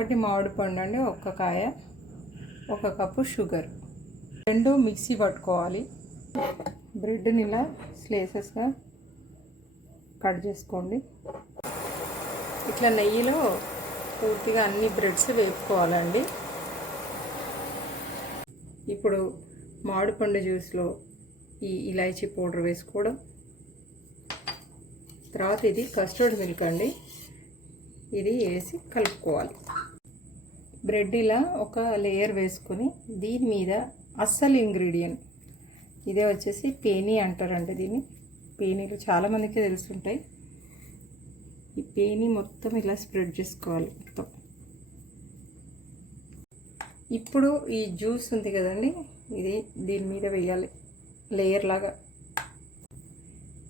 ఒకటి మామిడి పండు అండి, ఒక్క కాయ, 1 కప్పు షుగర్, 2 మిక్సీ పట్టుకోవాలి. బ్రెడ్ని ఇలా స్లైసెస్గా కట్ చేసుకోండి. ఇట్లా నెయ్యిలో పూర్తిగా అన్ని బ్రెడ్స్ వేపుకోవాలండి. ఇప్పుడు మామిడిపండు జ్యూస్లో ఈ ఇలాచీ పౌడర్ వేసుకోవడం, తర్వాత ఇది కస్టర్డ్ మిల్క్ అండి, ఇది వేసి కలుపుకోవాలి. బ్రెడ్ ఇలా ఒక లేయర్ వేసుకొని దీని మీద అస్సలు ఇంగ్రీడియంట్ ఇదే వచ్చేసి పేనీ అంటారండి. దీన్ని పేనీలు చాలామందికి తెలుసుంటాయి. ఈ పేనీ మొత్తం ఇలా స్ప్రెడ్ చేసుకోవాలి మొత్తం. ఇప్పుడు ఈ జ్యూస్ ఉంది కదండి, ఇది దీని మీద వేయాలి లేయర్ లాగా.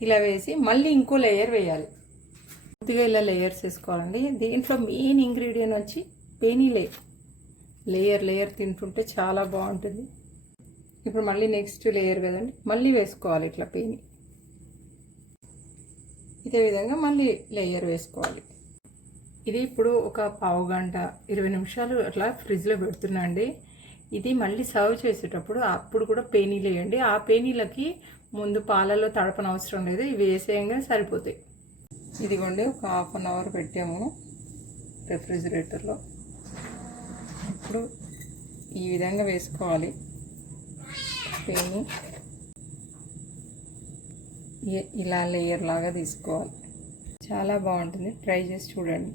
ఇలా వేసి మళ్ళీ ఇంకో లేయర్ వేయాలి. కొద్దిగా ఇలా లేయర్స్ వేసుకోవాలండి. దీంట్లో మెయిన్ ఇంగ్రీడియంట్ వచ్చి పేనీ లేయర్ లేయర్ తింటుంటే చాలా బాగుంటుంది. ఇప్పుడు మళ్ళీ నెక్స్ట్ లేయర్ కదండి, మళ్ళీ వేసుకోవాలి ఇట్లా పేనీ. ఇదే విధంగా మళ్ళీ లేయర్ వేసుకోవాలి. ఇది ఇప్పుడు ఒక పావు గంట 20 నిమిషాలు అట్లా ఫ్రిడ్జ్లో పెడుతున్నా అండి. ఇది మళ్ళీ సర్వ్ చేసేటప్పుడు అప్పుడు కూడా పేనీలు వేయండి. ఆ పేనీలకి ముందు పాలలో తడపనవసరం లేదు, ఇవి వేసేయంగా సరిపోతాయి. ఇదిగోండి ఒక ½ అన్ అవర్ పెట్టాము రెఫ్రిజిరేటర్లో. ఇప్పుడు ఈ విధంగా వేసుకోవాలి పేనీ. ఇలా లేయర్ లాగా తీసుకోవాలి. చాలా బాగుంటుంది, ట్రై చేసి చూడండి.